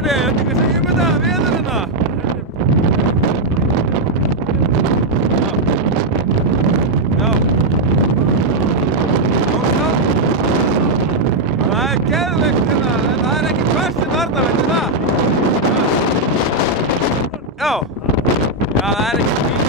strákunni, þetta er ekki að segja með það, veðurina. Já. Tókst það? Það er geðveikt hérna, en það er ekki hvers í þarna, veitir það? Já. Já, það er ekki fínt.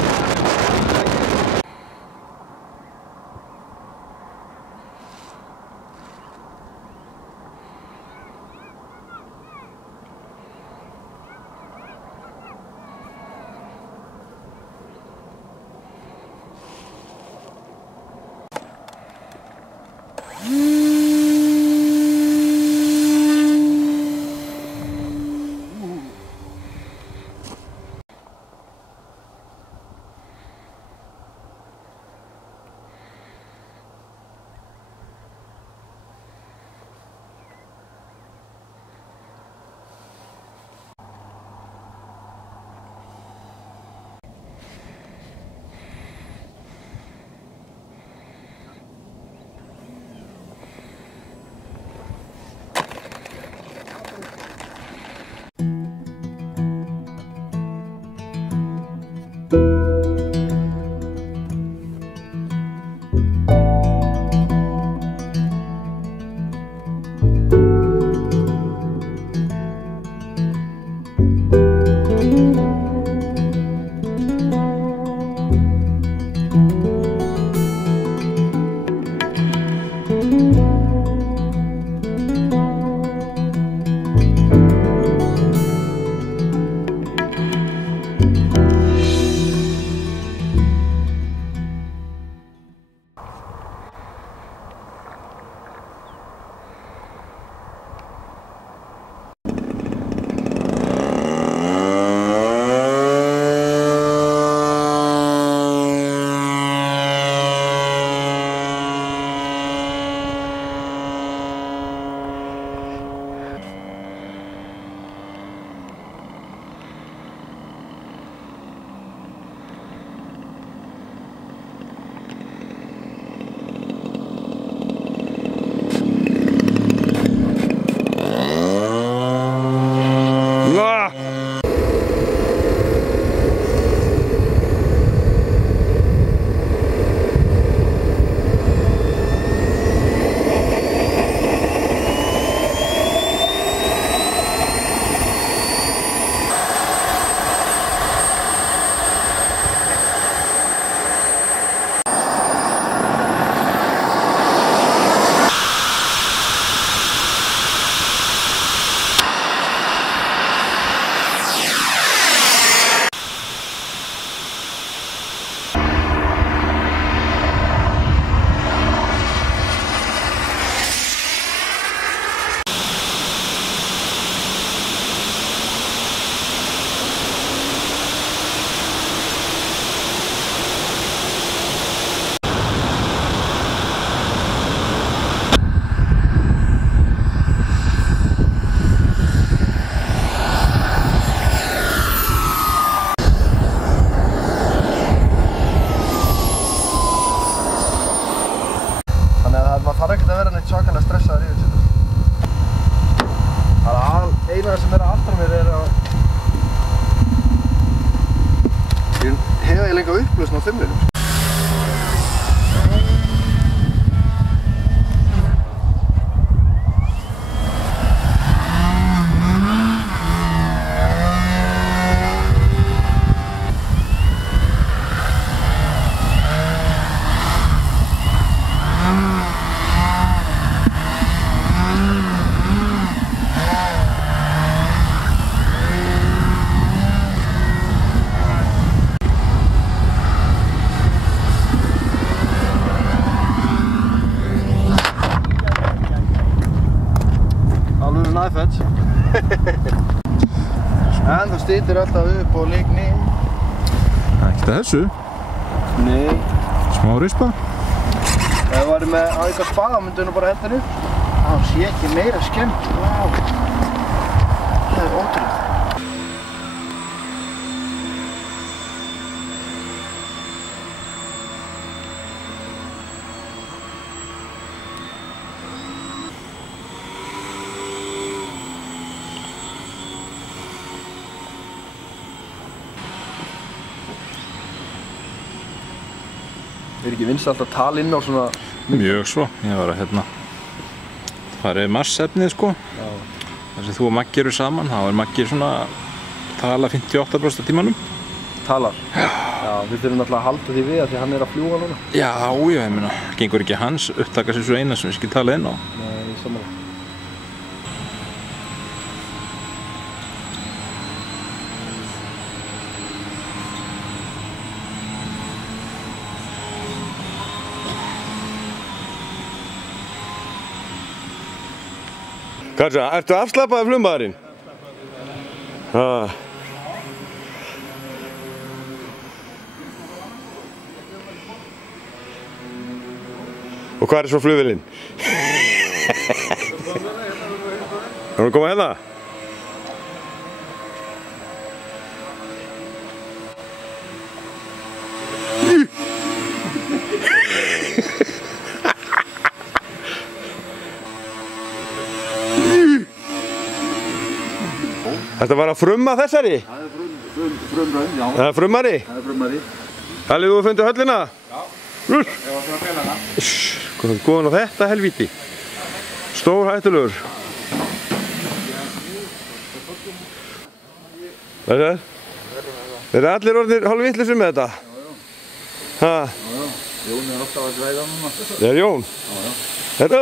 maður þarf ekkert að vera neitt svakalega stressaður yfir þessu. Það eina sem er aftan mér er að ég hef eiginlega upplausn á þumlinum. Næfett. En þú stýtir alltaf upp og ligni. Ekkert að þessu? Nei. Smá rispa? Ef það væri með aðeins spaða myndi hún bara henda henni upp. Það sé ekki meira skemmt. Vá. Það er ótrúlega. ekki vinsælt að tala inn á svona... Mjög svo. Ég var að það er massefnið sko. Já. Þar sem þú og Maggi eru saman, þá er Maggi svona tala 58% af tímanum. Talar? Já. Já, við þurfum náttúrulega að halda því við að því hann er að fljúga núna. Já, ég meina, gengur ekki hans upptaka sér svo eina sem við skil tala inn á. Nei, ég sammála. Katja, ertu afslappaði flugmaðurinn? Og hvað er svo flugvélinn? Er hún að koma hérna? Þetta var að frumma þessari? Það er frumraun, já. Það er frummari? Það er frumari. Hallið, þú fundið höllina? Já. Ég var svona að fela hana. Hvað er góðan á þetta helvíti? Stór hættulegur. Hvað er það? Þeir eru allir orðnir hálfvitlausir með þetta? Já. Já. Jón er alltaf að græða núna. Það er Jón? Já. Þetta?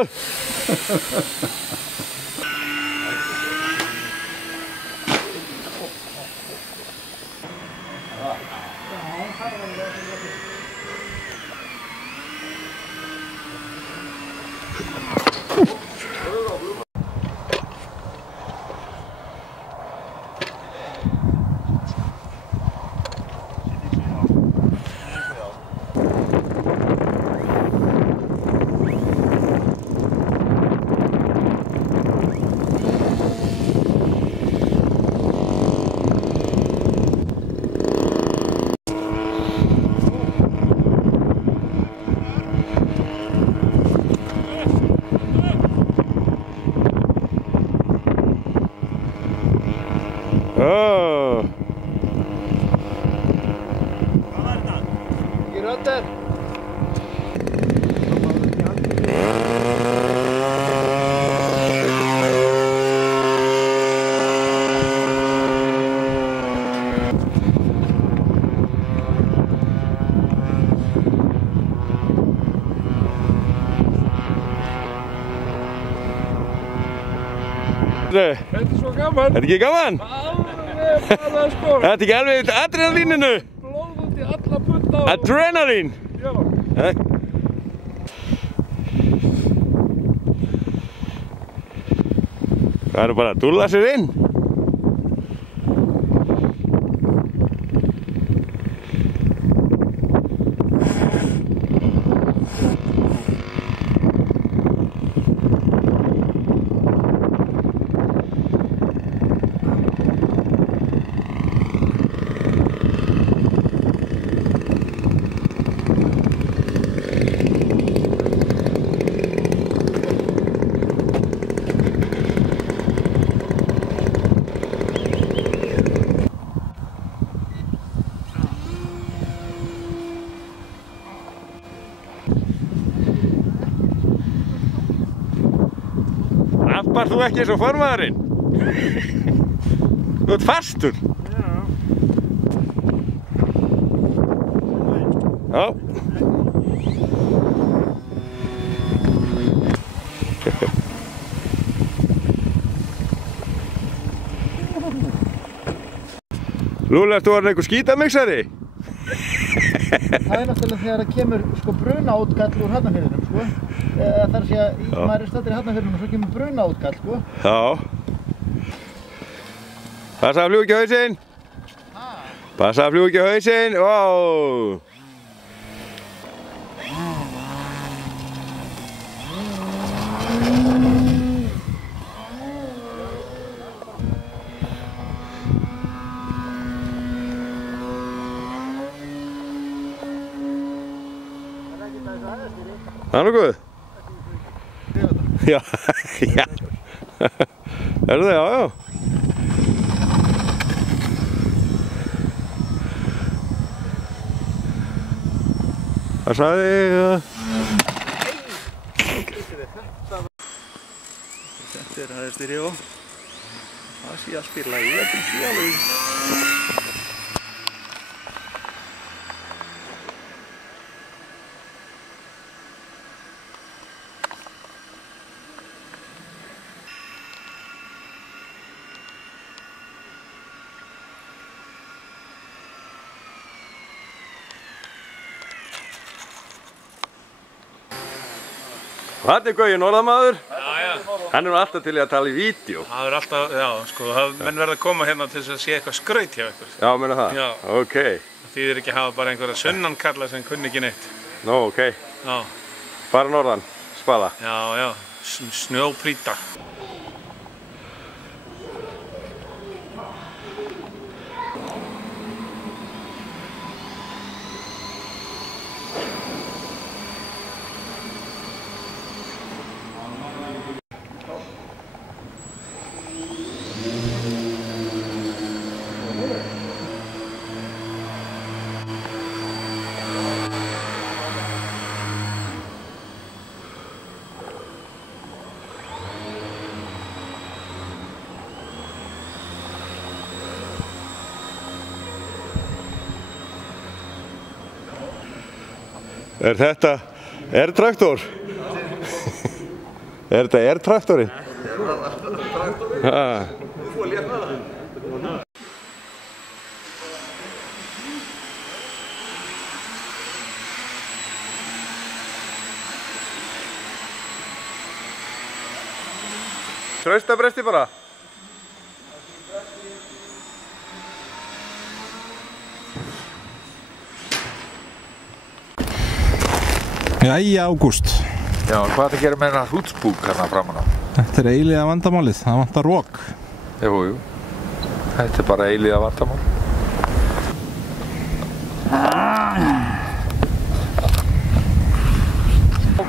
Ekki rödder. Þetta er svo gaman. Þetta ekki gaman? Alveg bara sko. Þetta ekki alveg adrenalíninu? Blóð út í alla putta. Adrenalín? Já. Það er bara að dúlla sér inn. Rappar þú ekki eins og formaðurinn? Þú ert fastur? Já. Lúli, ertu orðinn einhver skítamixari? Það er náttúrulega þegar það kemur sko brunaútgall úr Hafnarfirðinum sko. Það er að segja, maður er staddur í Hafnarfirðinum og svo kemur brunaútgall sko. Já. Passa að fljúga ekki á hausinn. Passa að fljúga ekki á hausinn. Wow. Það er nokkuð? Já, já. Er það, já, já. Það sagði Þetta er hæðið styrjó. Það sé allt í lagi, þetta sé alveg. Þetta er Gauji norðamaður. Já. Hann er nú alltaf til í að tala í vídeo. Það er alltaf, já, sko, menn verða að koma hérna til þess að sé eitthvað skraut hjá ykkur. Já, meina það? Já. Ok. Það þýðir ekki að hafa bara einhverja sunnankalla sem kunni ekki neitt. Nó, ok. Já. Bara norðan, Spala. Já, snjóprýta. Er þetta R-traktor? Er þetta R-traktorinn? Traustabresti bara. Jæja, Ágúst. Já, hvað það gerir með hennar hrútsbúk hérna framan á? Þetta er eilíða vandamálið, það vantar rok. Jú. Þetta er bara eilíða vandamál.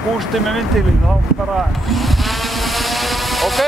Gústi með vindilinn, þá bara... Ok!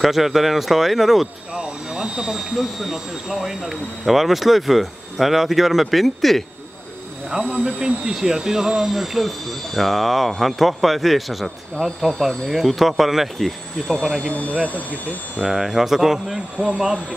Hvað segir þetta, reyna að slá Einar út? Já, mér vantar bara slaufuna til að slá Einar út. Það var með slaufu, en það átti ekki að vera með bindi? Nei, hann var með bindi síðan, því að það var með slaufu. Já, hann toppaði þig sem sagt. Já, hann toppaði mig. Þú toppar hann ekki? Ég toppar hann ekki núna þetta skipti. Nei, það varst að koma? Það mun koma af því.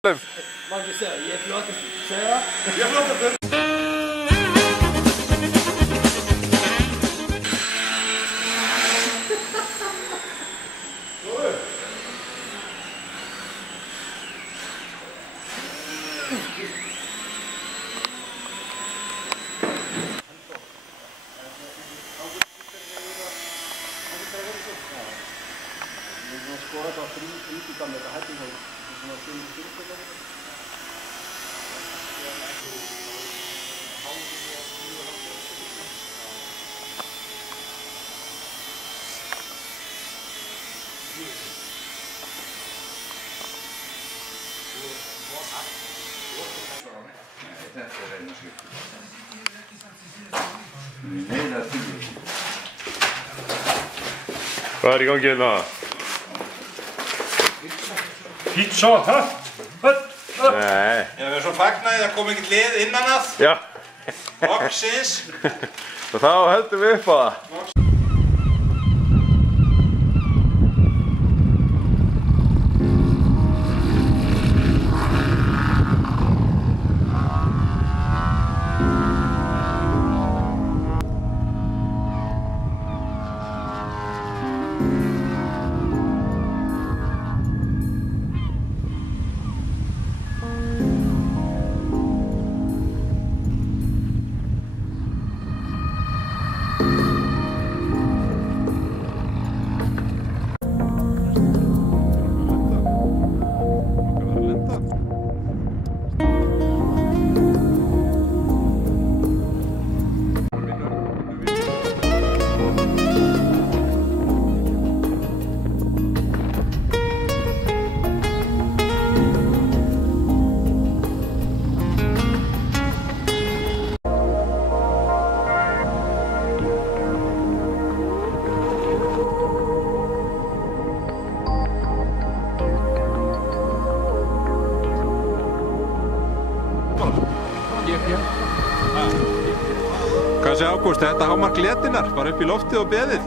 Má ekki segja, ég er fljótt að segja það. Ég er fljótt að segja það. Sko þetta var þrítugan þetta hætti þá svona 5 Hvað í gangi hérna? Pizza, hætt. Nei. Ég verður svo fagnaði að koma ekkert lið innan að. Já. Loksins. Og þá höldum við upp á það. Hvað sé Ágúst, þetta hámark letinnar, bara upp í loftið og beðið.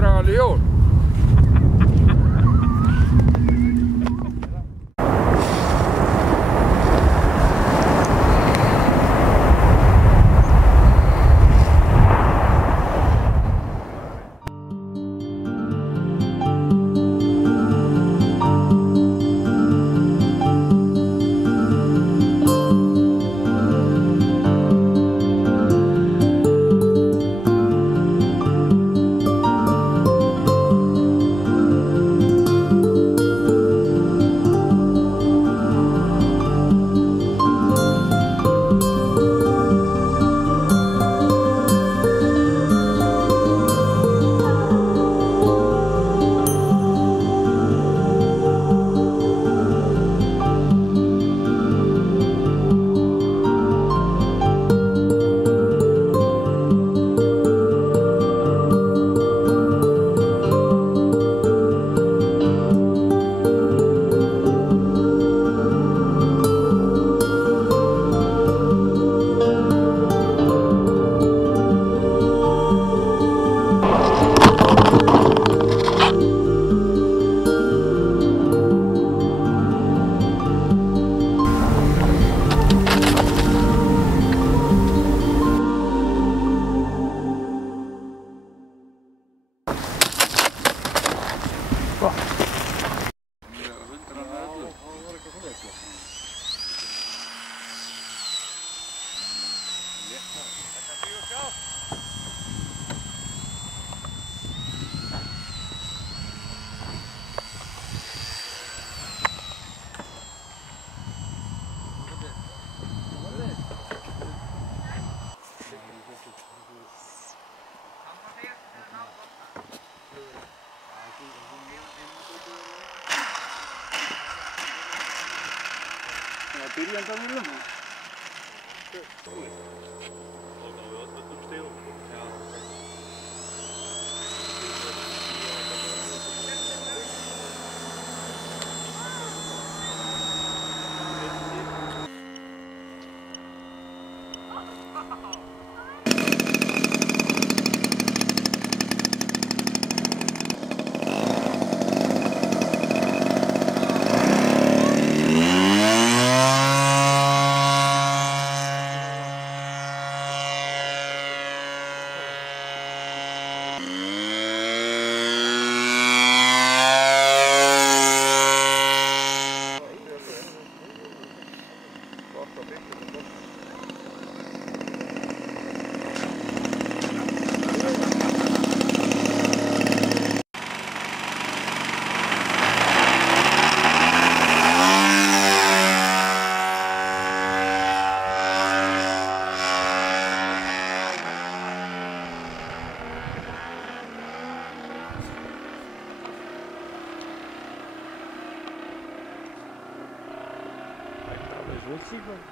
draga ljón.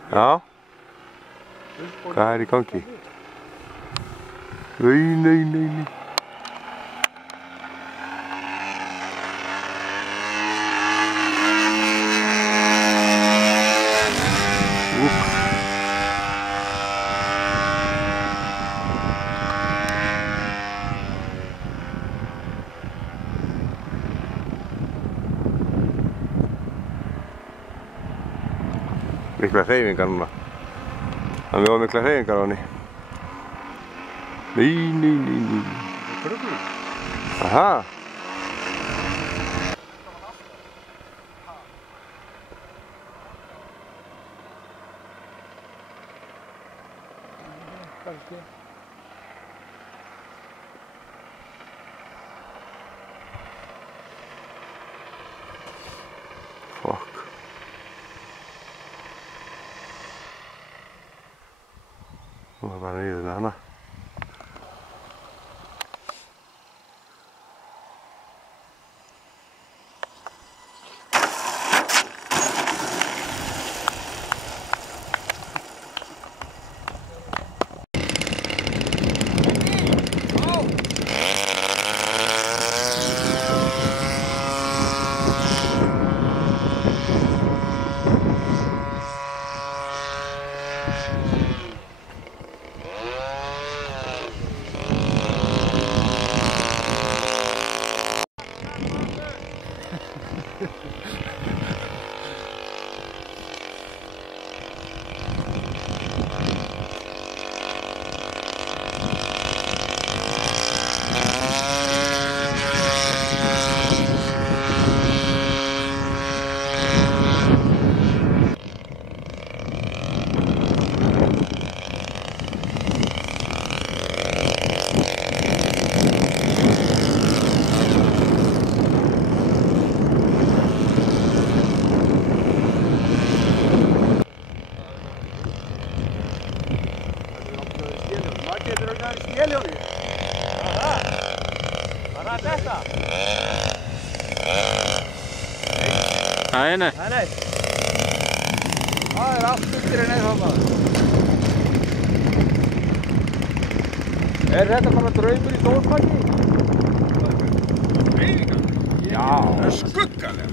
Já. Hvað er í gangi? Nei. Mikla hreyfingar núna. Það er mjög mikla hreyfingar á henni. Nei. Aha. Fuck. Nú er bara niður með hana. þetta? Nei, nei. Nei, nei. Það allt undir en eitthvað. Þetta bara draumur í dóspakki? Veiningar? Já. Það er skuggalega.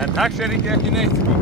En taxeringi ekki neitt, sko.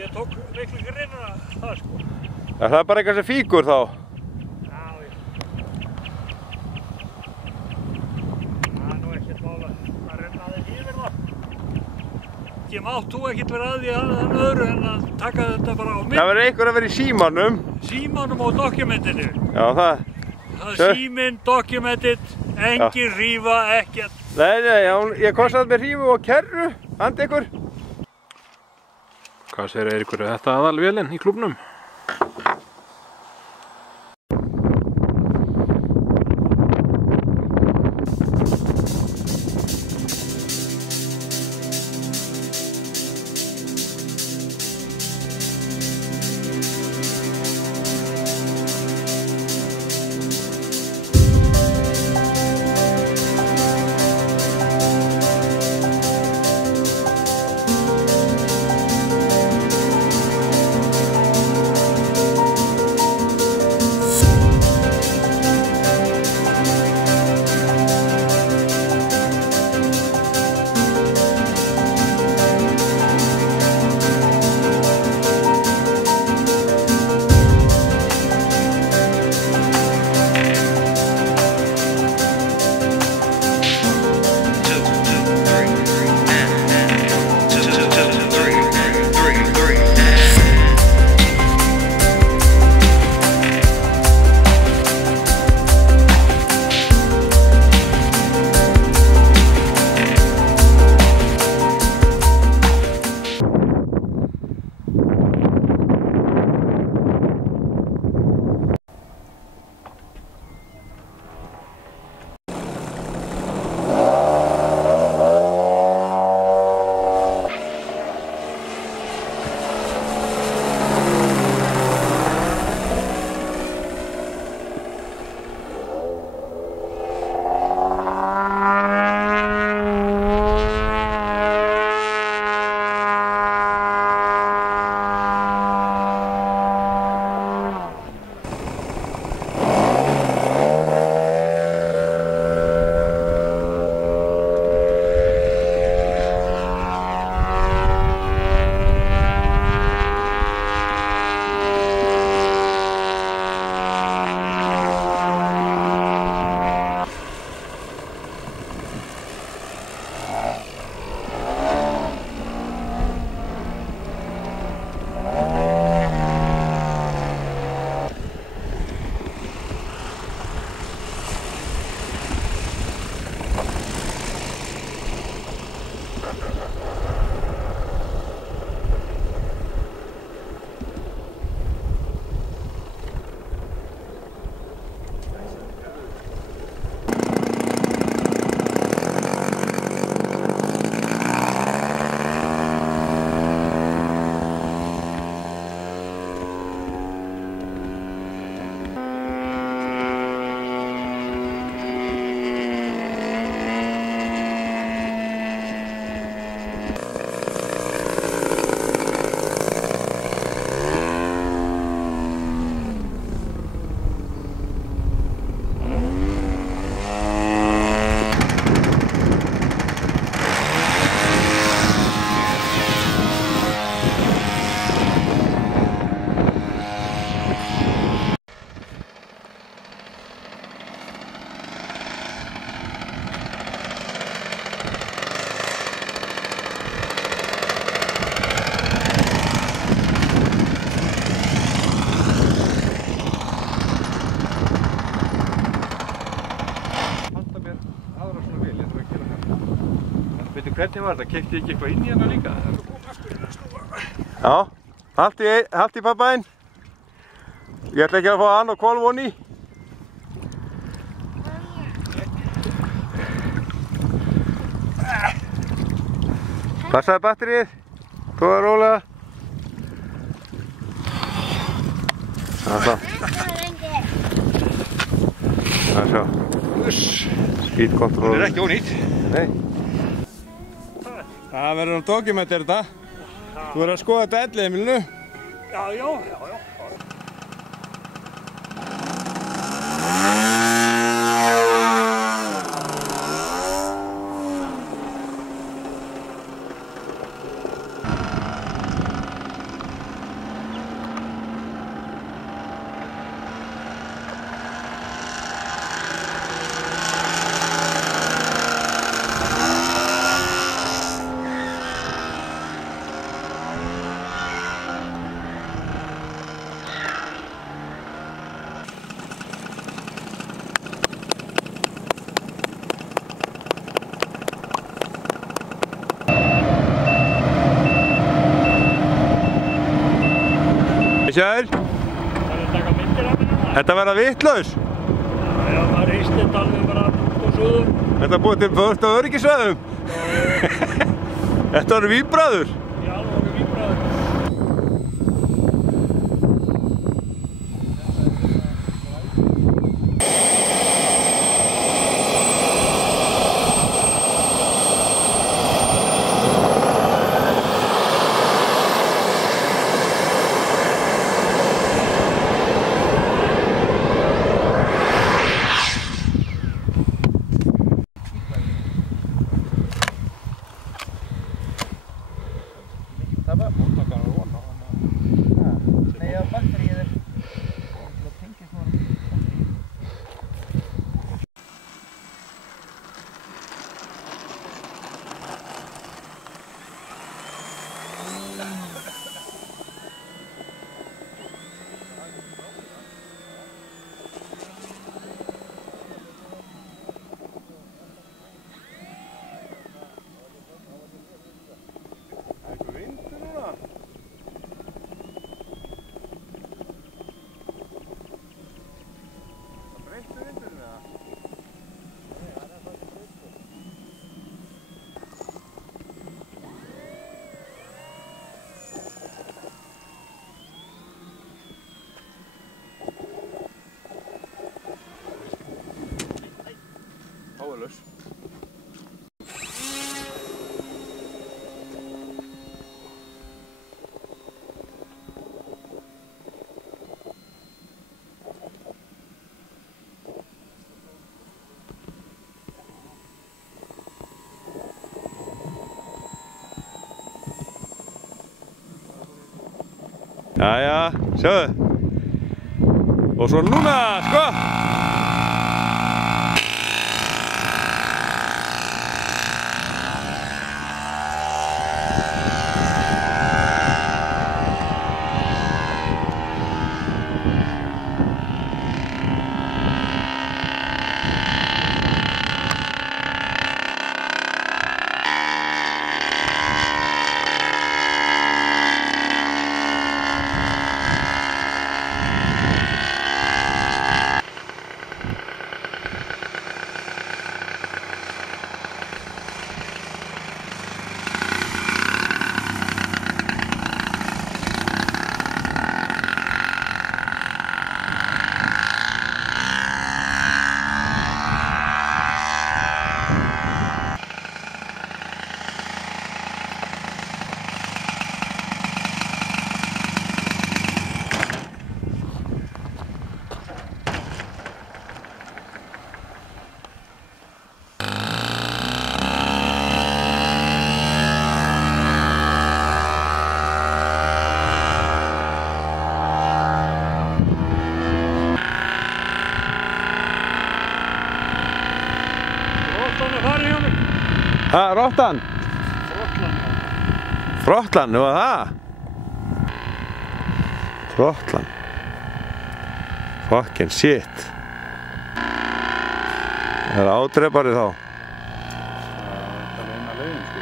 Ég tók miklu grinnuna það sko. Það er bara eitthvað sem fíkur þá. Já. Það er nú ekkert mál að renna aðeins yfir það. Ég mátt þú ekkert vera að því að öðru en að taka þetta bara á mynd. Það verður einhver að vera í símanum. Símanum og dokumentinu. Já, það. Það er síminn, dokumentið, engin rífa, ekkert. Nei, ég kostaði með hrífu og kerru, handi ykkur. Hvað segir Eiríkur, er þetta aðalvélinn í klúbnum? Hvernig var þetta? Keypti ekki eitthvað inn í hana líka? Já, haldt í pappaðinn. Ég ætla ekki að fá hann og Kolvon í. Passaði batterið. Góða rólega. Það er svo. Speed control. Það er ekki ónýtt. Nei. Það verður að dokumentera þetta. Þú verður að skoða þetta elliheimilinu. Já. Sæl. Það er að taka myndir af henni. Þetta verða vitlaus. Já, maður hýst þetta alveg bara út og suður. Þetta er búið til först á öryggisvæðum. Þetta voru víbræður. Já, það voru víbræður. Nei, já, batterið er. Það tengist núna. Jæja, sjáðu. Og svo núna, sko. Ha, Róttan? Þróttlan, var það? Þróttlan. Fucking shit. Það er ádrepari þá. Það er eina leiðin, sko.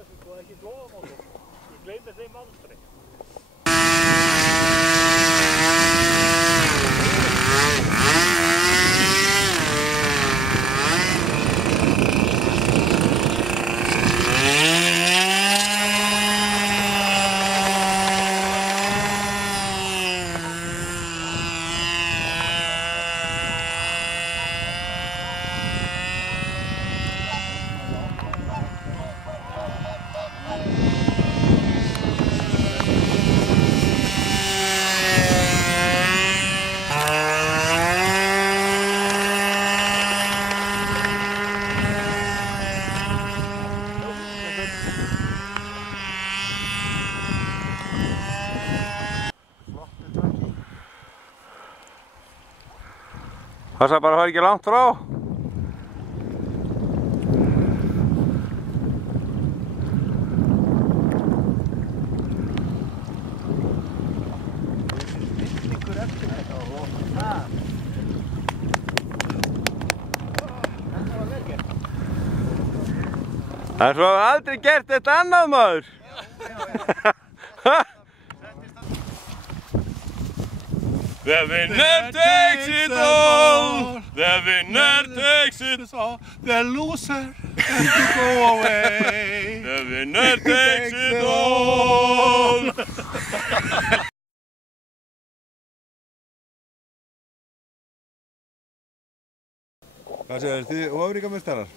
þessu sko, ekki glóðamótor. Ég gleymi þeim aldrei. Passa bara að fara ekki langt frá. Það er svo aldrei gert eitt annað maður. The winner takes it all. The winner takes it all. The loser has to go away. The winner takes it all. Hvað segir þið ofríkameistarar?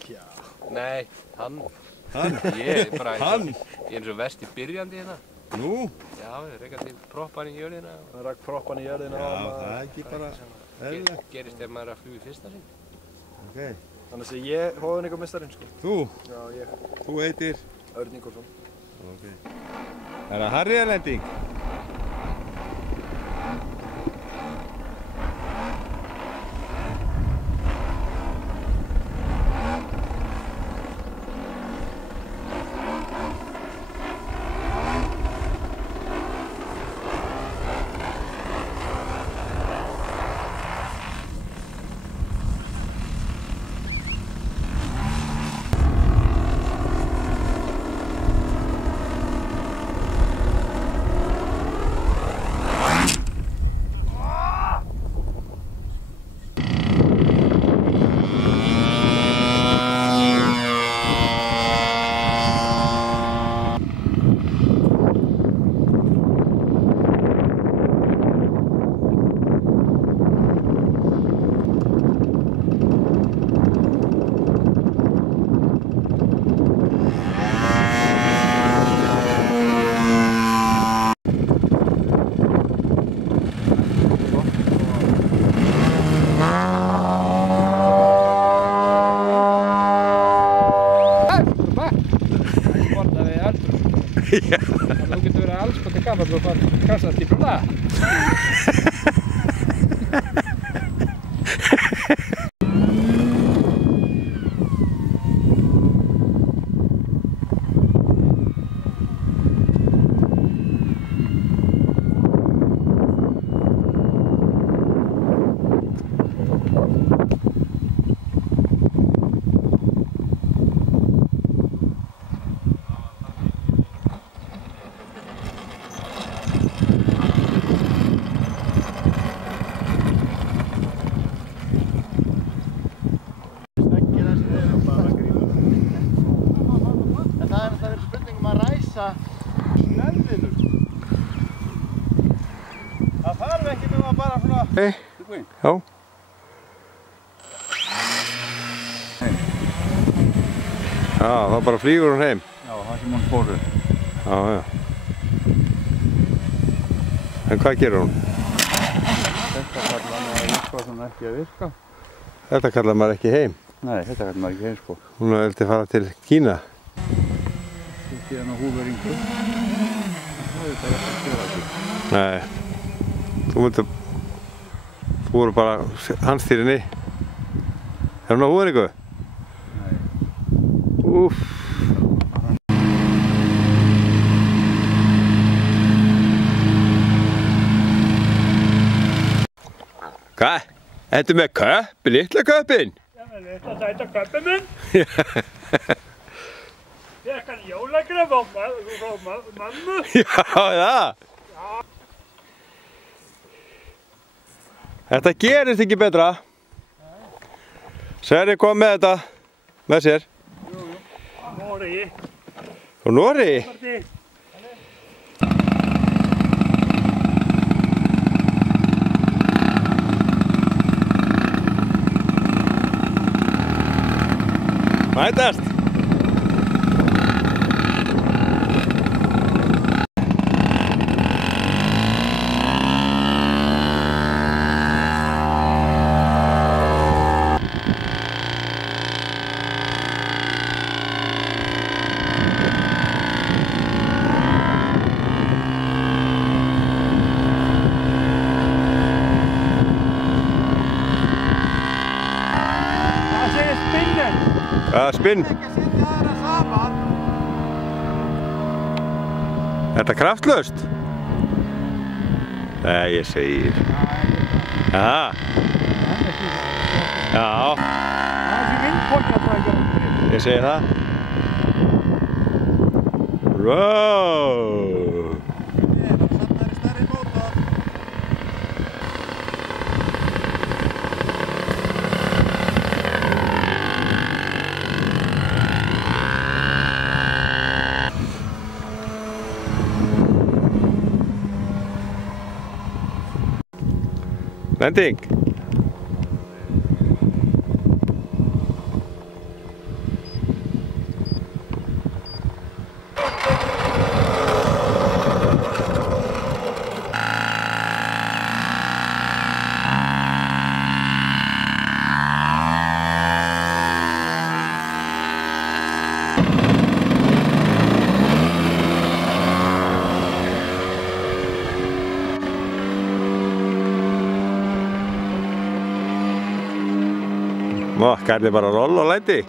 Nei, hann. Hann? Ég er bara Hann? Ég er eins og versti byrjandi hérna. Nú? Já, ég reyka til proppan í jörðina. Það rakk proppan í jörðina. Já, það er ekki bara eðlilegt. Gerist ef maður er að fljúga í fyrsta sinn. Ok. Þannig að ég er hóðuníkameistarinn sko. Þú? Já, ég. Þú heitir? Örn Ingólfsson. Ok. Er það harriðarlending? Þannig að þú getur verið alls konar gamall og bara kastast í blað. Það þarf ekki nema bara svona... Hey. Já. Já, þá bara flýgur hún heim. Já, það sem hún fóru. Já, já. En hvað gerir hún? Þetta kallar maður eitthvað sem ekki að virka. Þetta kallar maður ekki heim. Nei, þetta kallar maður ekki heim sko. Hún er til að fara til Kína. Þetta er hann á húðveringu. Það er þetta ekki að gera þetta. Nei. Þú voru bara handstýrinni. Er hún á húðveringu? Nei. Úff. Hvað? Þetta með köpp, litla köppin? Já, með litla sæta köppin minn. Ég En jólagraf frá mömmu. Já, það. Þetta gerist ekki betra. Sverrir kom með þetta með sér. Noregi. Frá Noregi? Mætast! Spinn. Er þetta kraftlaust? Nei, ég segir. Já. Já. Ég segir það. Wow. Landing. Kærði bara roll og læti.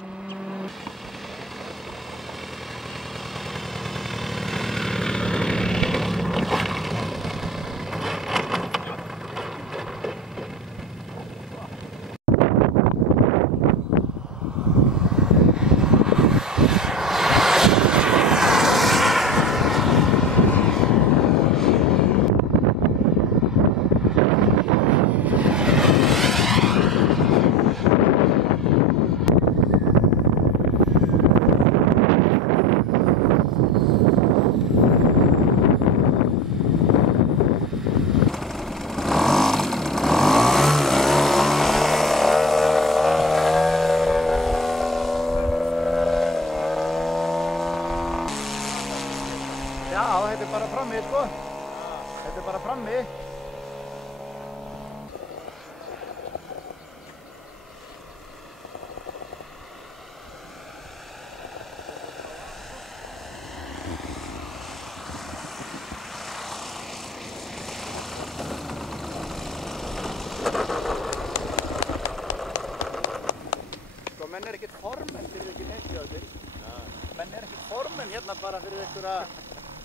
Þetta er bara frammi, sko. Þetta er bara frammi. Sko, menn er ekkert formenn fyrir ekki neitt hjá þér. Menn er ekkert formenn hérna bara fyrir einhverja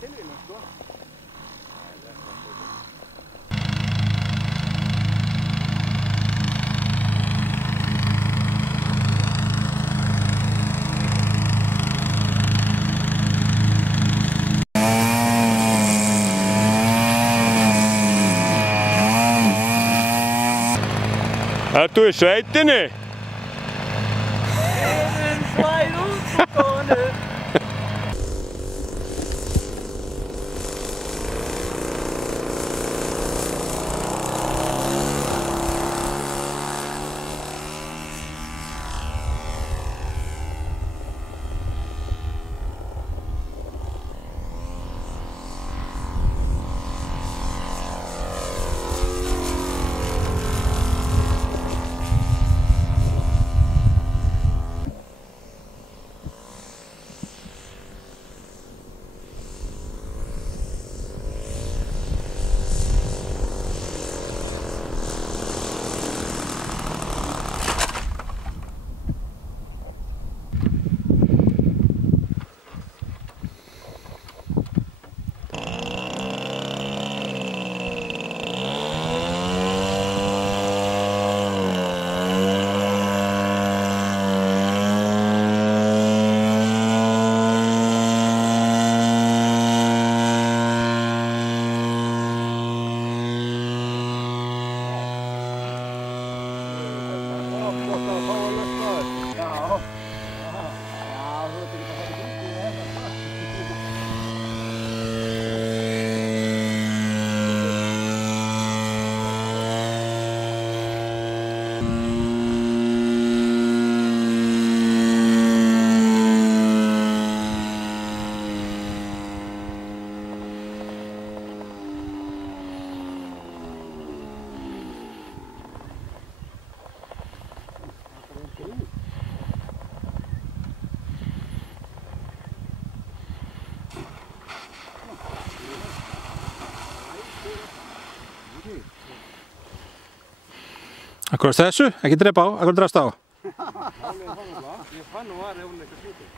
tilvíðum, sko. Ertu í sveitinni? Slæð út úr konu. Akkur þessu, ekki drepa á, akkur drafst á. Ég fann nú var ef hún eitthvað slítið.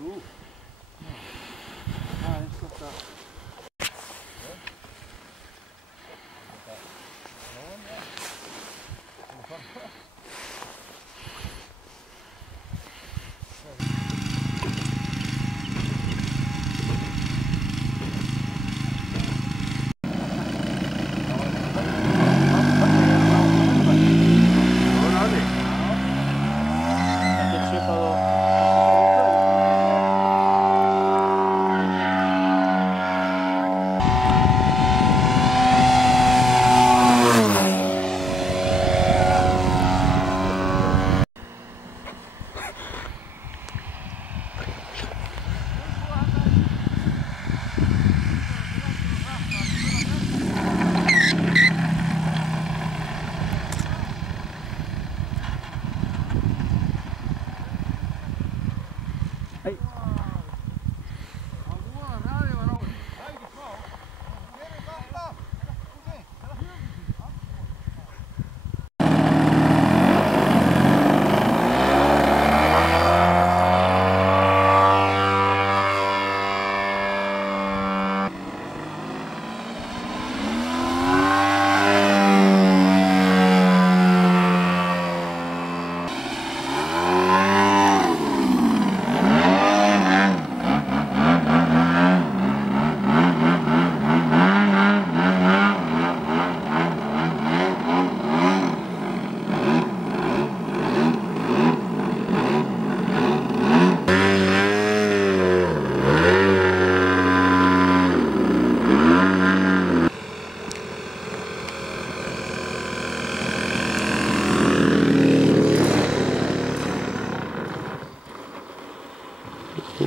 Jú. Það er eins og þetta.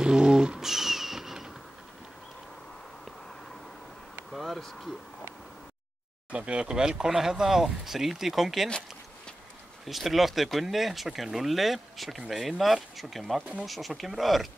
Úps. Hvað er að ske? Það bjóða okkur velkona hérna á 3D kónginn. Fyrstur í loftið er Gunni, svo kemur Lulli, svo kemur Einar, svo kemur Magnús og svo kemur Örn.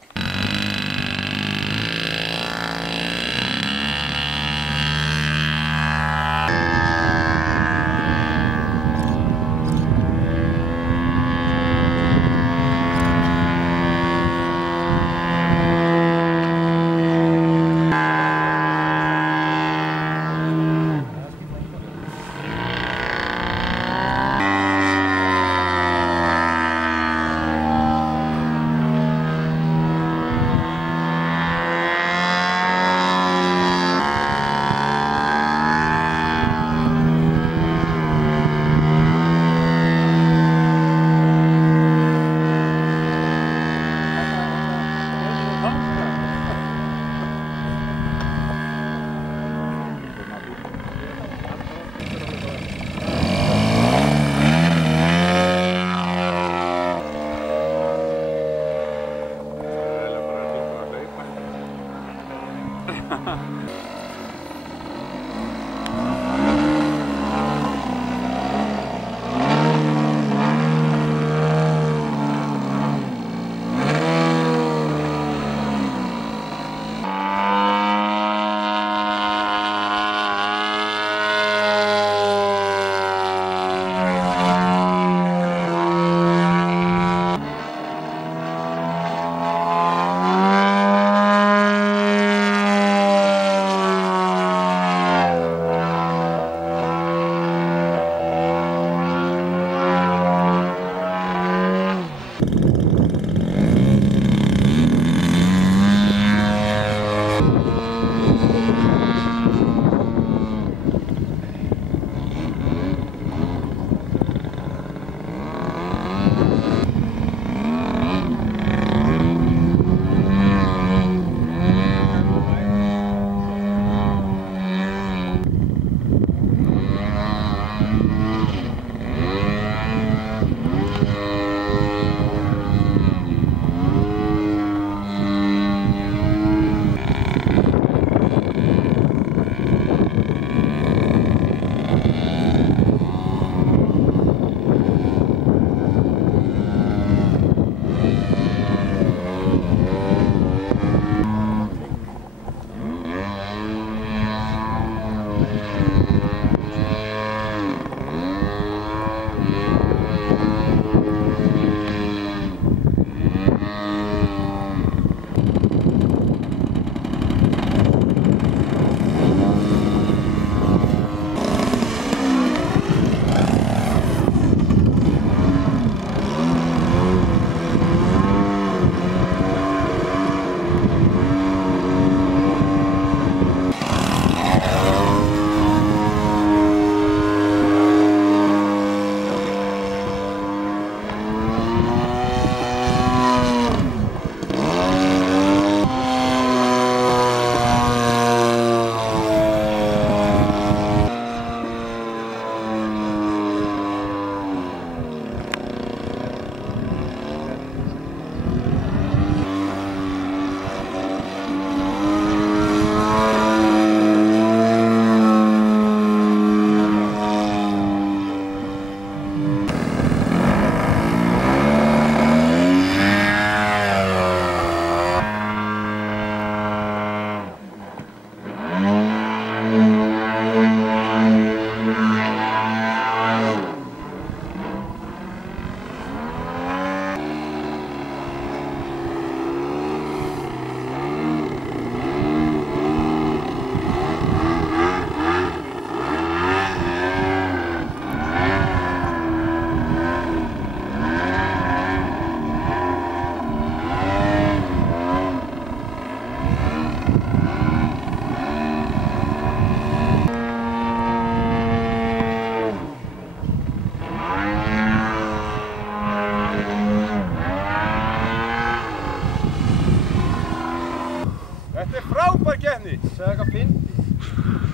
Þetta er frábær keppni. Segðu eitthvað fyndi.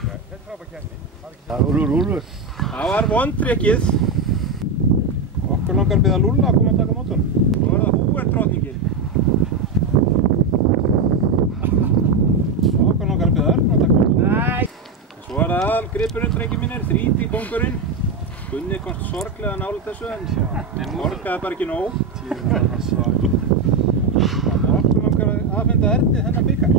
Þetta er frábær keppni. Úlfur. Það var vondrykkið. Okkur langar að biðja Lúlla að koma að taka mótor. Nú er það húendrottningin. Okkur langar að biðja Örn að taka mótor. Nei! Svo er það aðalgripurinn, drengir mínir, 3D kóngurinn. Gunni komst sorglega nálægt þessu en orkaði bara ekki nóg. Okkur langar að afhenda Erni þennan bikar.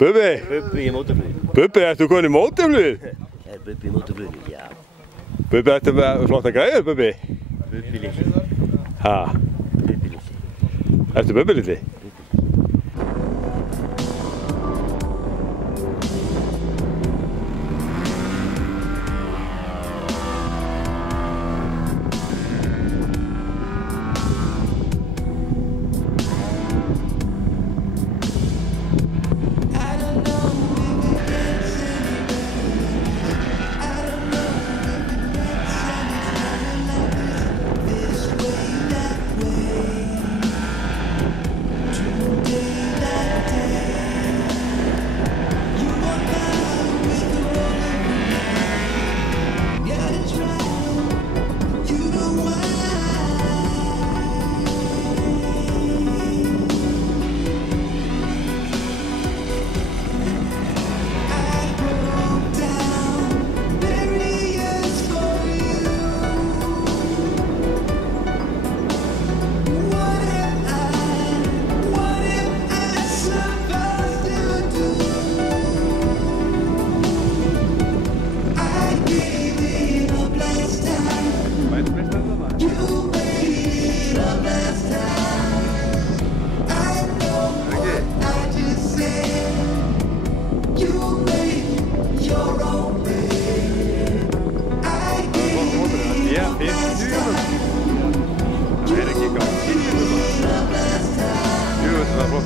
Bubbi? Bubbi í mótorfluginu. Bubbi, ertu komin í mótorflugið? Bubbi í mótorfluginu, já. Bubbi, ertu með flotta græður, Bubbi? Bubbi litli. Ha? Bubbi litli. Ertu Bubbi litli?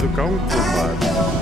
flottur gangur maður.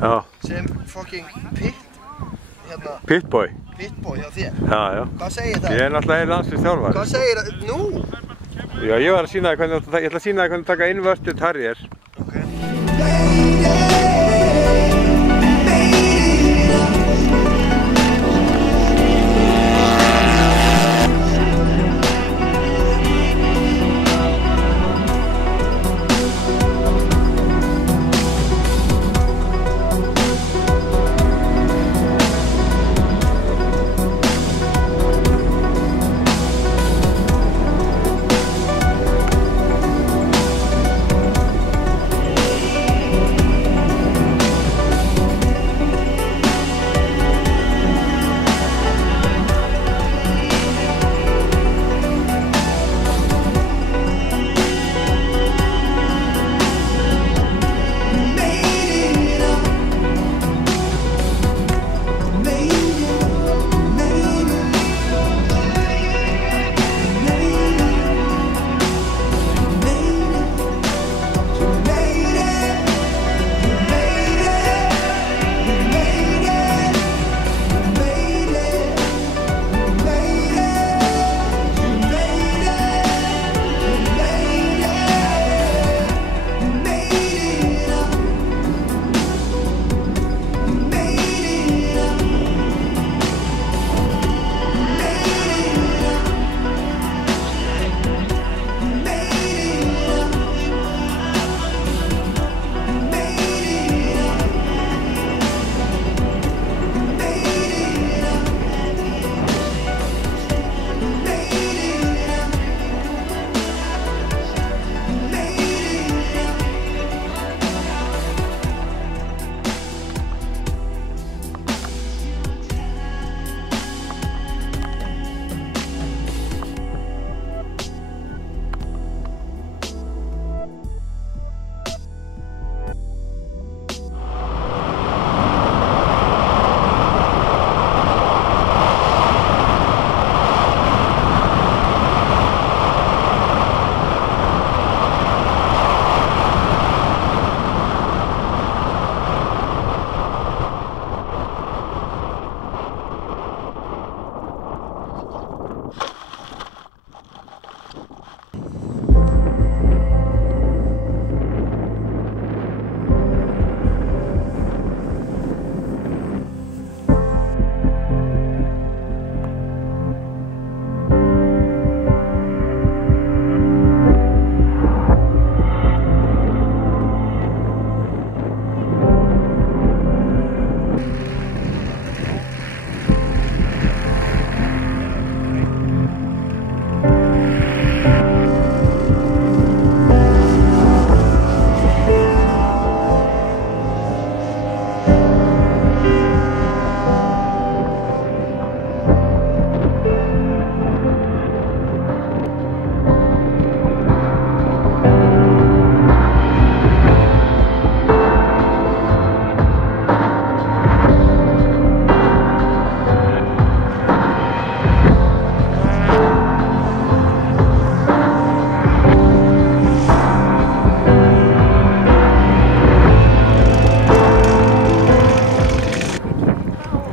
Já. Sem fucking Pitboy. Pitboy hjá þér. Já, já. Hvað segir það? Ég er náttúrulega landsliðsþjálfari. Hvað segir það? Nú? Já, ég var að sýna þér hvernig ég ætla að sýna þér hvernig taka inverted harrier. Ok.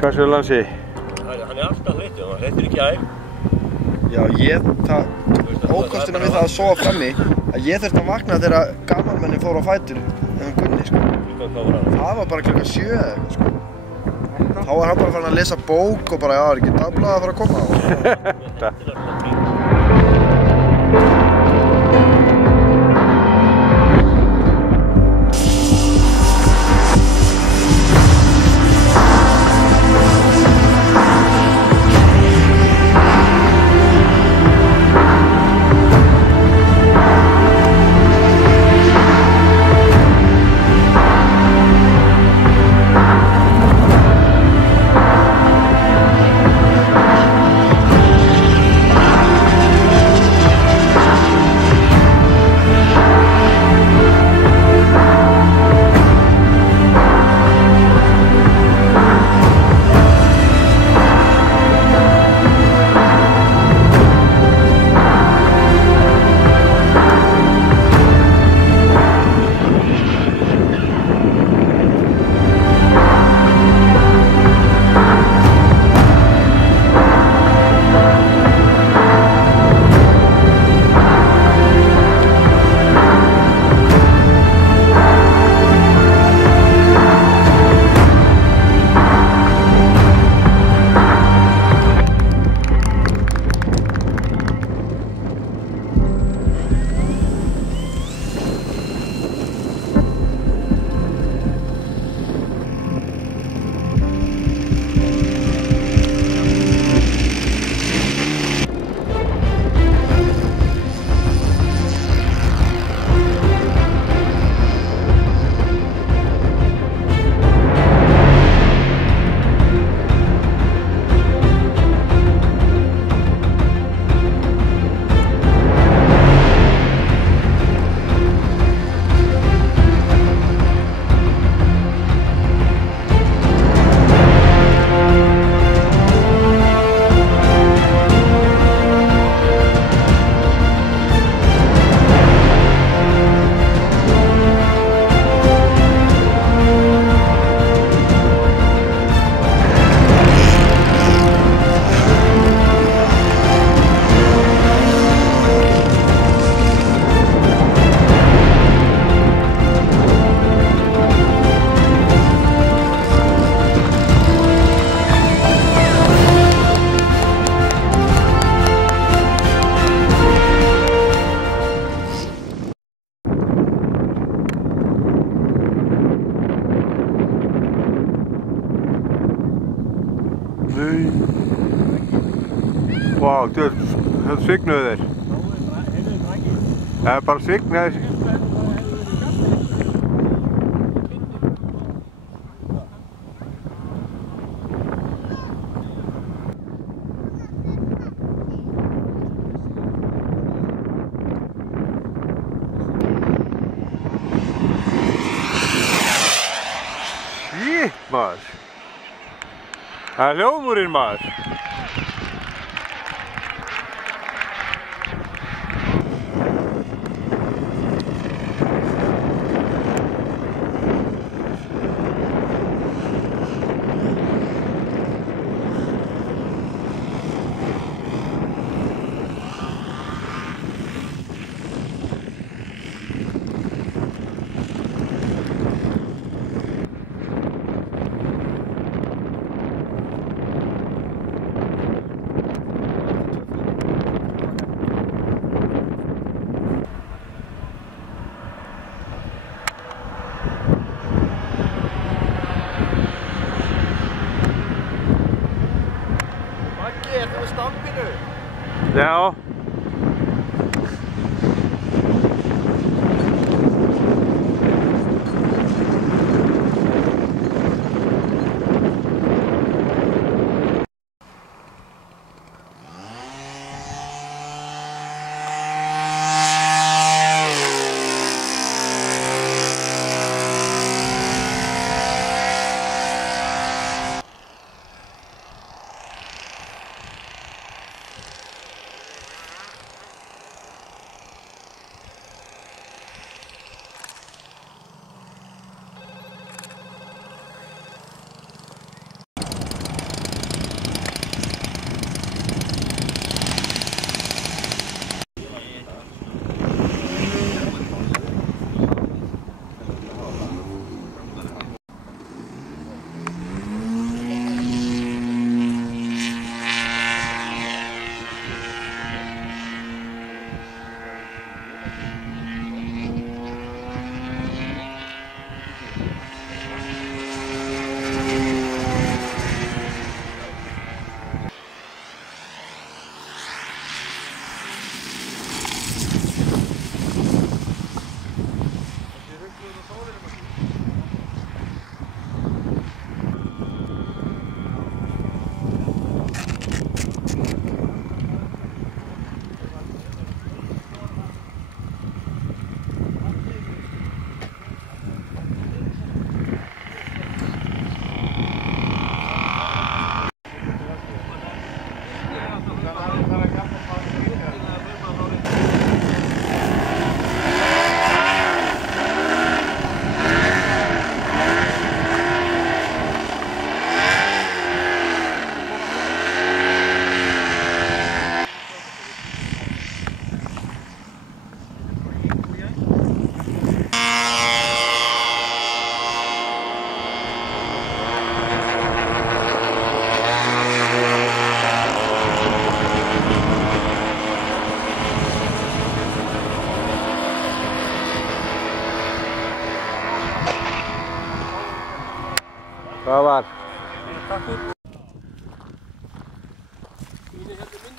Hvað séu Lansi? Hann alltaf þreyttur, hann þreyttur ekki æf. Já, ókosturinn við það að sofa frammi, að ég þurfti að vakna þegar gamalmennin fóru á fætur Gunni, sko. Það var bara klukkan 7 eða eitthvað, sko. Þá var hann bara farin að lesa bók og bara, já, er ekki dagblaðið að fara að koma. Vá, það svignuðu þeir. Það er bara svignaði. Shit, maður. Það er hljóðmúrinn, maður. Ertu með stampinu? Já.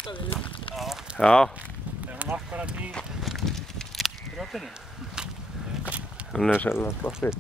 Já. Er hún akkurat í grjótinu? Hún er sérlega sloppið.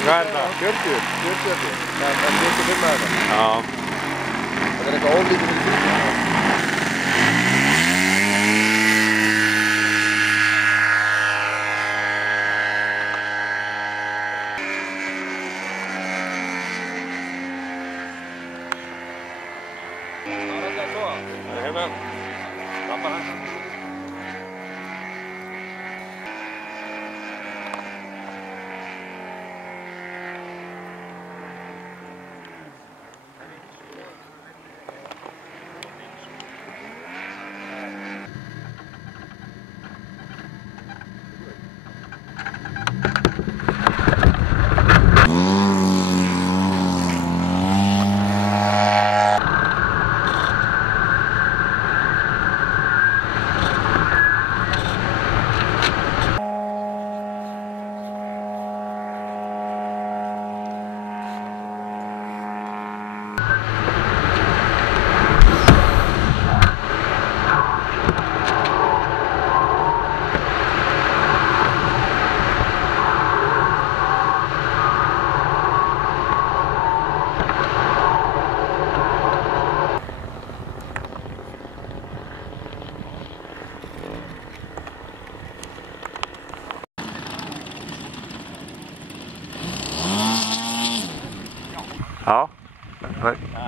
Hvað er það? 40. Það er 45 að þetta. Já. Það er eitthvað ólítið fyrir tíma. Já.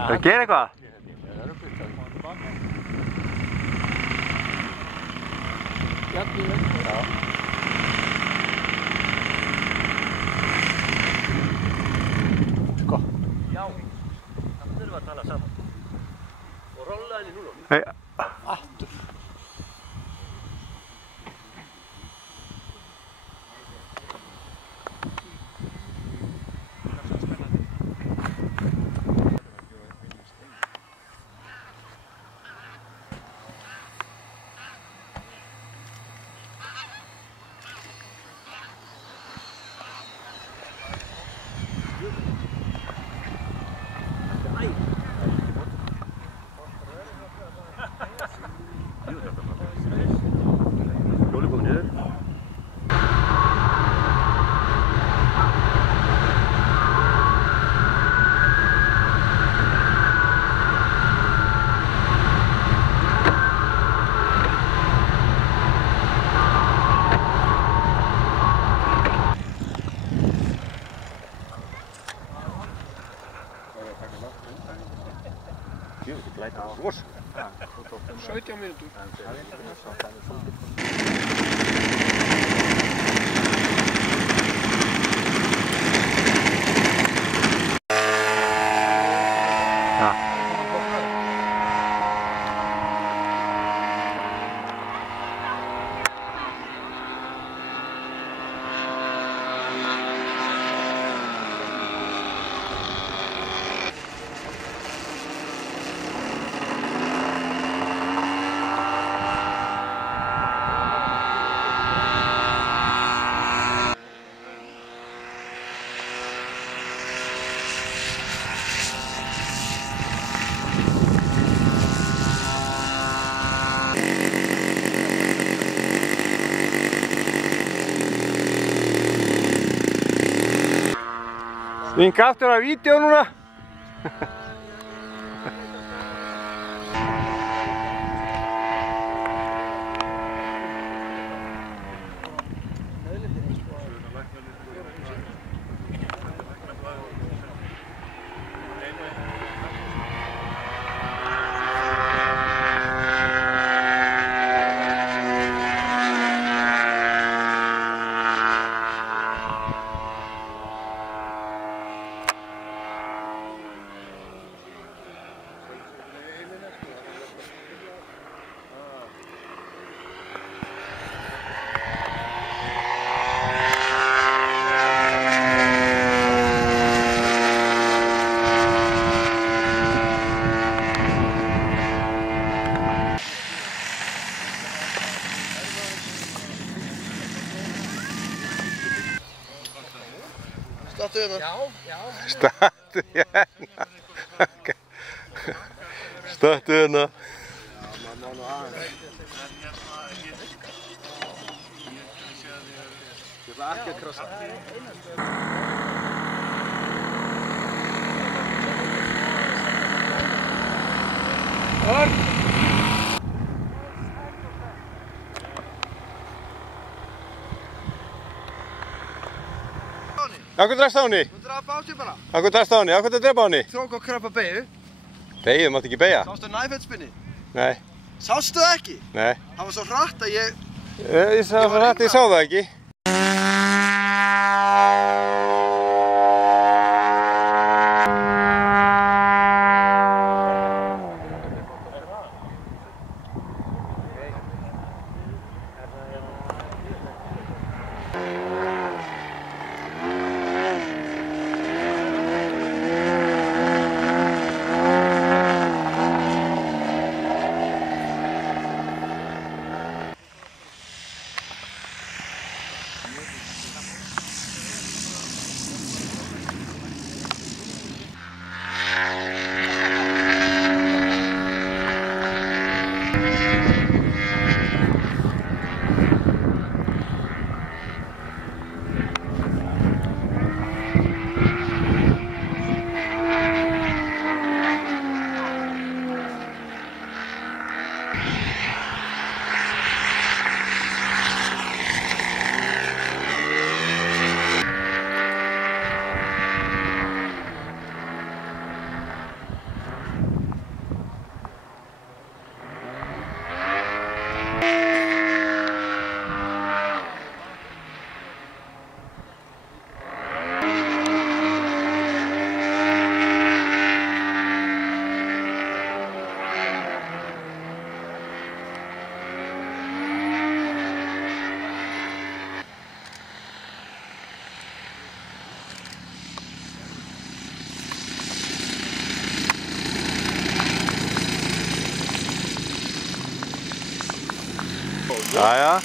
Það gerir eitthvað? Sko. Já. Það þurfum að tala saman. Og rolla henni núna. Nei. Aftur. Jöfnir glæta rosa. 17 mínútur. Vinka aftur að vídeo núna. Stattu hérna. Stattu hérna. Stattu hérna. Ég ætla ekki að krossa. Akkur drast á henni? Þú draf bátið bara. Akkur drast á henni? Akkur þetta drepa á henni? Trók og krabba beigju. Beigju, þú mátt ekki beigja. Sástu næfheldspinni? Nei. Sástu það ekki? Nei. Það var svo hratt að ég... Ég sá það ekki. Jæja.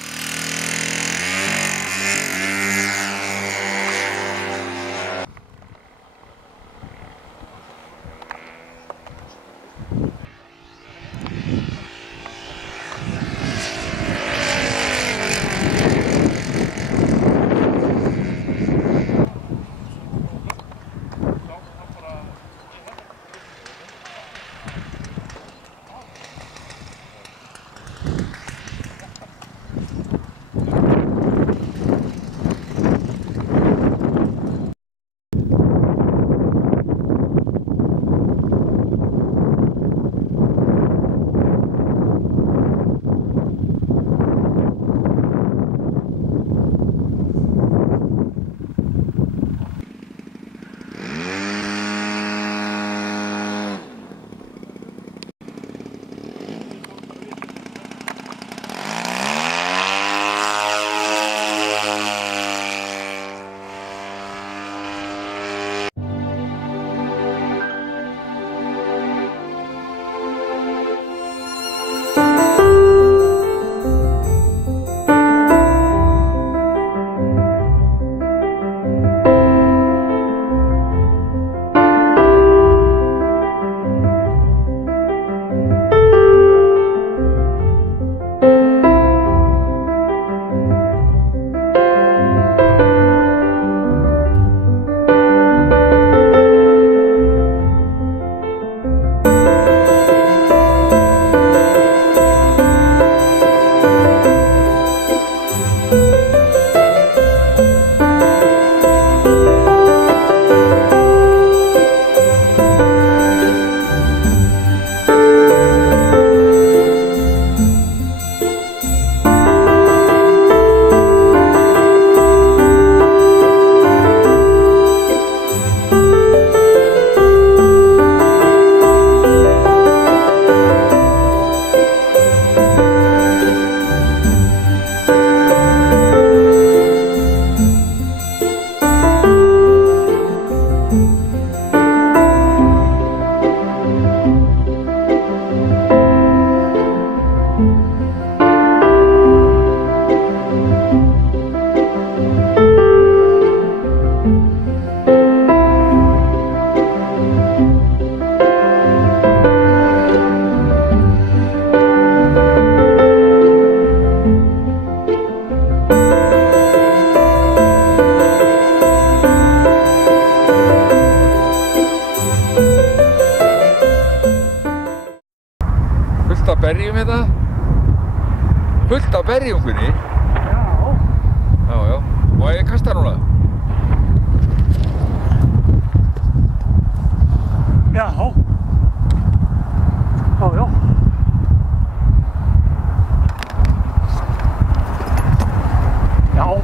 Herjungunni? Já. Já, já. Og ég kasta núna? Já. Já, já. Já.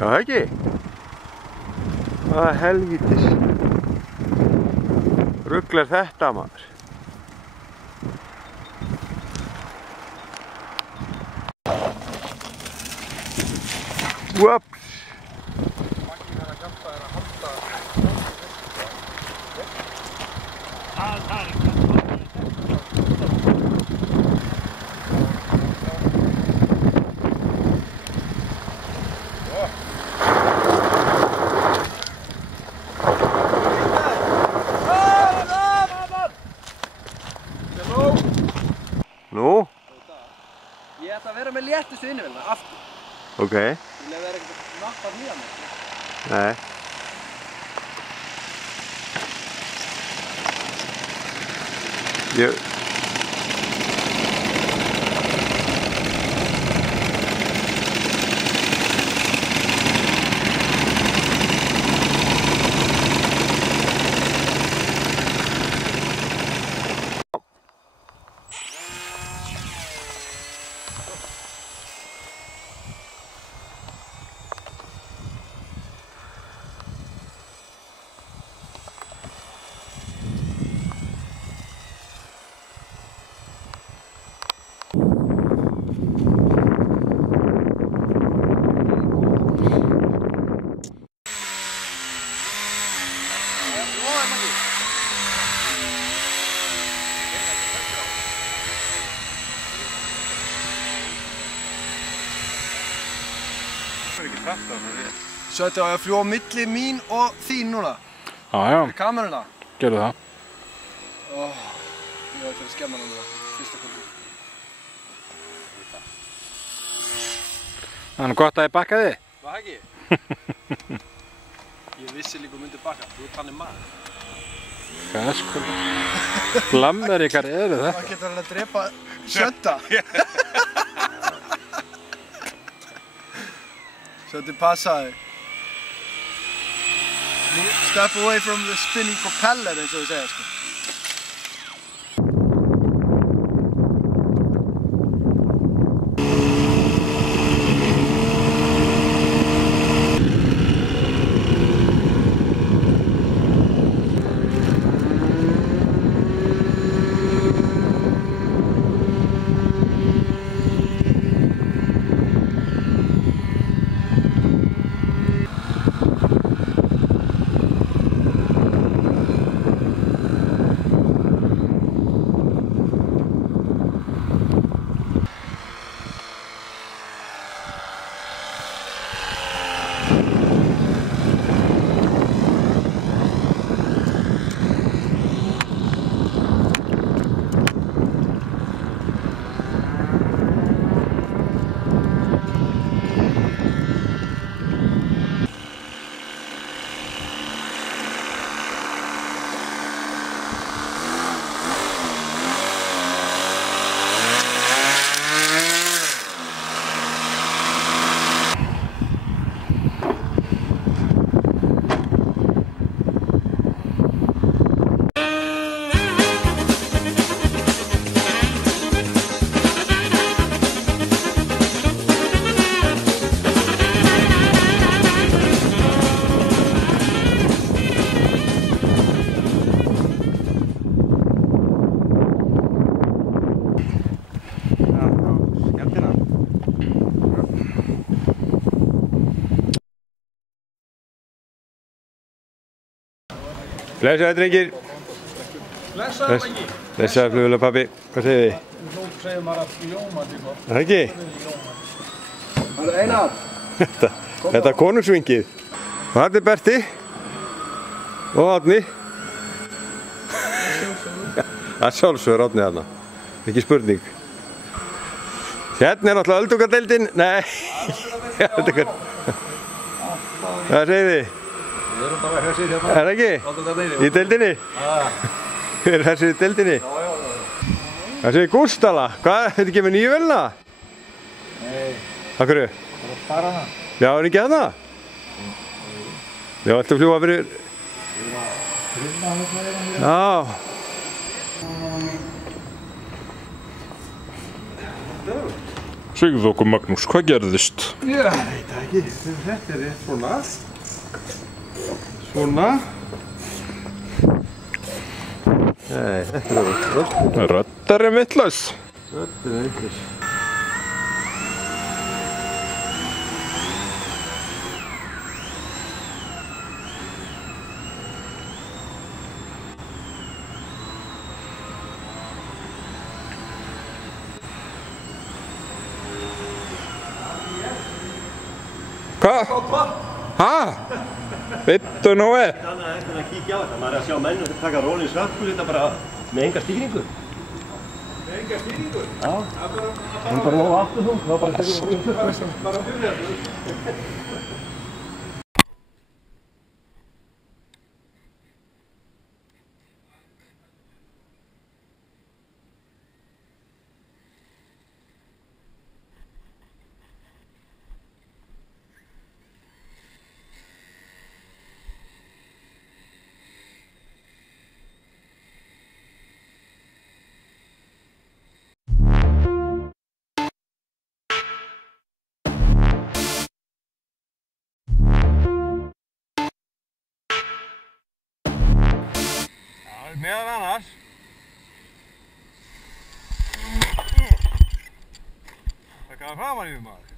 Já, ekki? Hvaða helvítis rugl er þetta, maður? Whoops! Nú? Ég ætla að vera með léttustu innivélina, aftur. Ok. Þú vil vera ekkert að nappa hlýja mig. Nei. Ég... krafta frá þér. Svo þetta á að fljúa á milli mín og þín núna. Já, já. Fyrir kameruna. Gerðu það. Ég ætla að skemma hana núna. Fyrsta kvöldi. Það er nú gott að ég bakkaði. Var það ekki? Ég vissi líka myndi bakka. Þú ert þannig maður. Hvað sko? Flammer ykkar eru þetta. Það getur alveg að drepa sjötta. Svo þetta passaði. Step away from the spinning propeller eins og þið segja sko. Blessaði drengir. Blessaði lengi. Blessaði flugvélar pabbi. Hvað segir þið? Nú segir maður að ljómandi sko. Er það ekki? Það er Einar. Þetta er konungsvingið. Og þetta er Berti. Og Árni. Það er sjálfsögur Árni þarna. Ekki spurning. Hérna er náttúrulega öldungadeildin. Nei. Hvað segir þið? Við erum bara hressir hérna. Er það ekki? Í deildinni? Við erum hressir í deildinni? Já. Það segir Gústala. Hvað? Er þetta ekki með nýju vélina? Nei. Af hverju? Það er að spara hana. Já, er ekki að það? Já, ættu að fljúga fyrir... Já. Segðu okkur Magnús, hvað gerðist? Ég veit það ekki. Þetta er rétt svona. Svona. Nei, þetta er rödd. Röddar er vitlaus. Rödd er vitlaus. Hvað? Hæ? Vittu nú við. Þannig að þetta er að kíkja á þetta. Maður er að sjá menn og taka rólinn svart þetta bara með enga stýringu. Með enga stýringu? Já. Það er bara nóg aftur þú. Það er bara að segja bara fyrir þetta. Meðan annars það gaf framan í maður.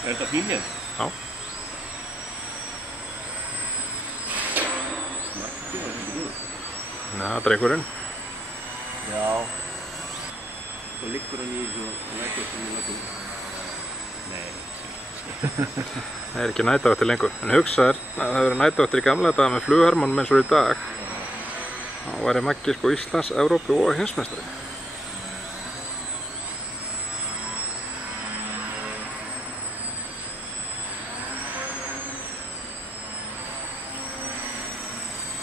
Er þetta fínir? Já. Nei, drengurinn. Já. Svo liggur hann í þessu og lækir sem við látum. Nei. Það er ekki nætavaktir lengur. En hugsaður að það hefur verið nætavaktir í gamla daga með flughermannum eins og í dag. Þá væri Maggi sko Íslands, Evrópu og heimsmeistari.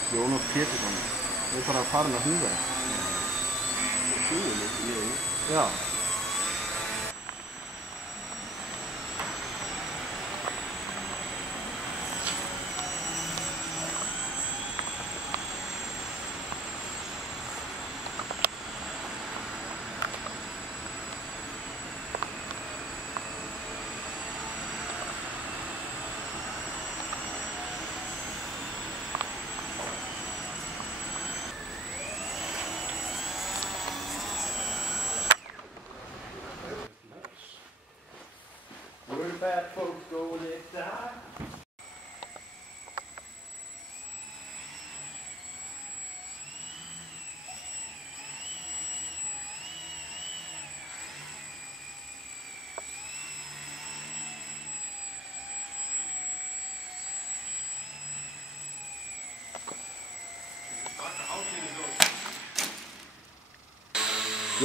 Jónas Pétursson, við bara farin að húða. Já. Bad folks go they die.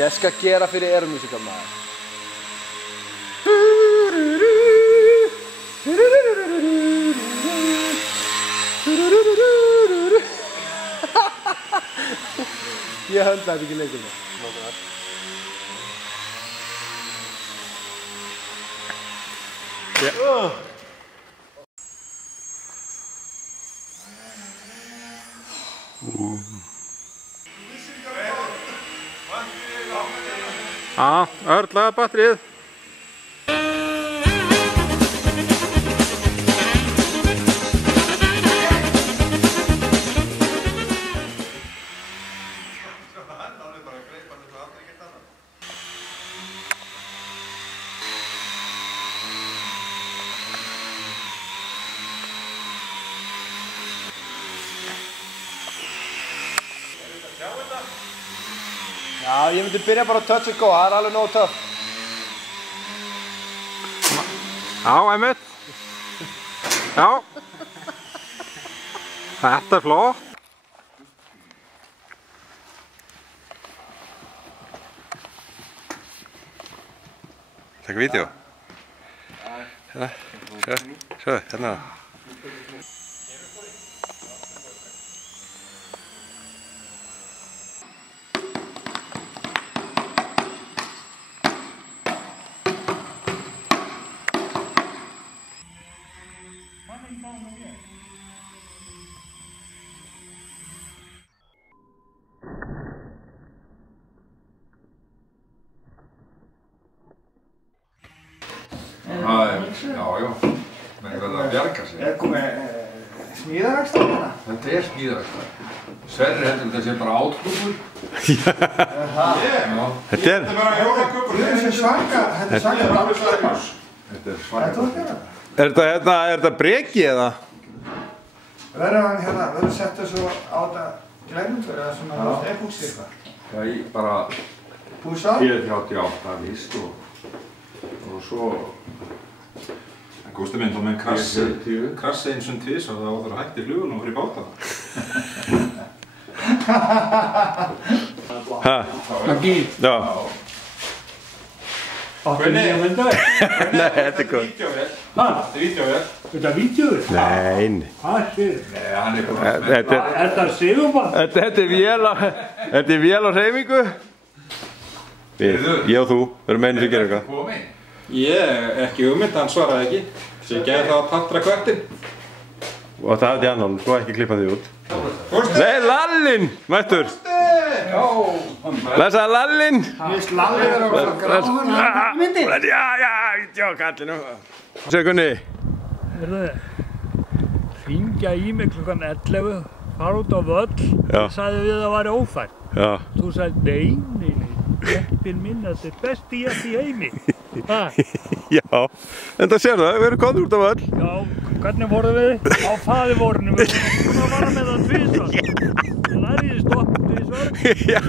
Ég skal gera fyrir erumúsíka maður. Ég höndla þetta ekki lengur með. Já, Örn, laga batterið. Já, ég myndi byrja bara að touch and go, það er alveg nógu töff. Já, einmitt. Já. Þetta er flott. Taka vídeo. Hérna, sjáðu, hérna. Já, menn verður að bjarga sig. Er komið smíðaverkstað hérna? Þetta er smíðaverkstað. Sverrir heldur þetta sé bara átklúkur. Þetta er bara jólakökur. Þetta er svaka brandslagljós. Þetta er svaka. Er þetta breki eða? Verður hann hérna, verður setja svo á þetta glæmundur eða svona epúkst eitthvað? Já, bara Púsa? 438 víst og svo Gústi minn, þá menn krassi eins og tvís og þá þarf að hætti flugulum og fyrir báta. Hæ? Maggi. Já. 89 myndar? Nei, þetta er góð. Hæ? Þetta er vídeóvél. Þetta er vídeóvél? Nei. Hvað sér? Nei, hann er bara Er þetta segurband? Þetta er vél á hreyfingu. Ég og þú, verðum einu sem gerir eitthvað. Ég ekki hugmynd, hann svaraði ekki. Svo ég gæði það að patra kvartinn. Og það hafði annan, sko, ekki klippa því út. Nei, Lallinn, mættur. Blessa Lallinn. Lalli er að gráða myndi. Já, kallinu. Sér Gunni. Hringja í mig klukkan 11, fara út á völl, sagði við að það væri ófært. Já. Þú sagði, nei, jeppinn minn, þetta er besti jepp í heimi. Já, en það sér það, við erum komið út á völl. Já, hvernig vorum við? Á faðivorinu, við vorum að vara með það tvisvar. Það læriði stopp tvisvar. Já.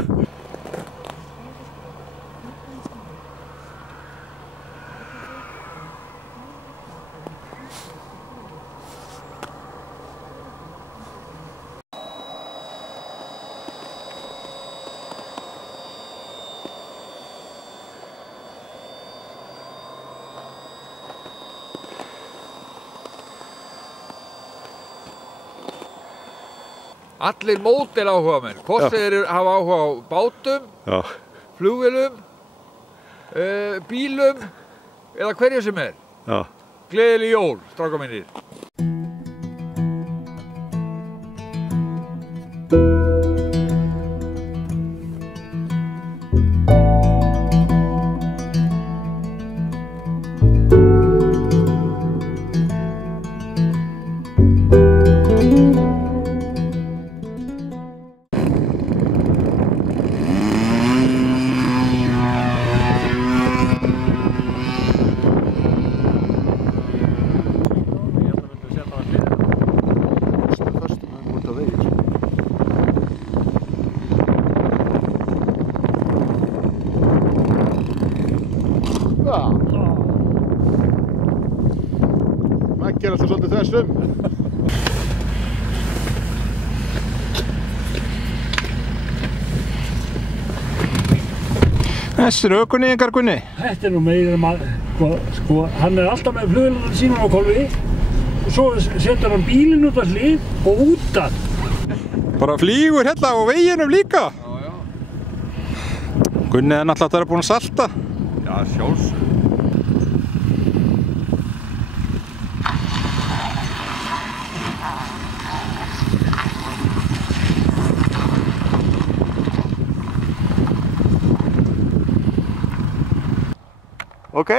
Allir módel áhugamenn, hvort þeir hafa áhuga á bátum, flugvélum, bílum eða hverju sem er. Gleðileg jól, strákar mínir. Maggi alltaf svolítið þessum. Þessir ökunýðingar, Gunni. Þetta nú meira sko, hann alltaf með flugvélarnar sínar á hvolfi og svo setur hann bílinn út af hlið og út af. Bara flýgur hérna á veginum líka. Já. Gunni er náttúrulega að vera búinn að salta. Já, sjálfsög. Ok.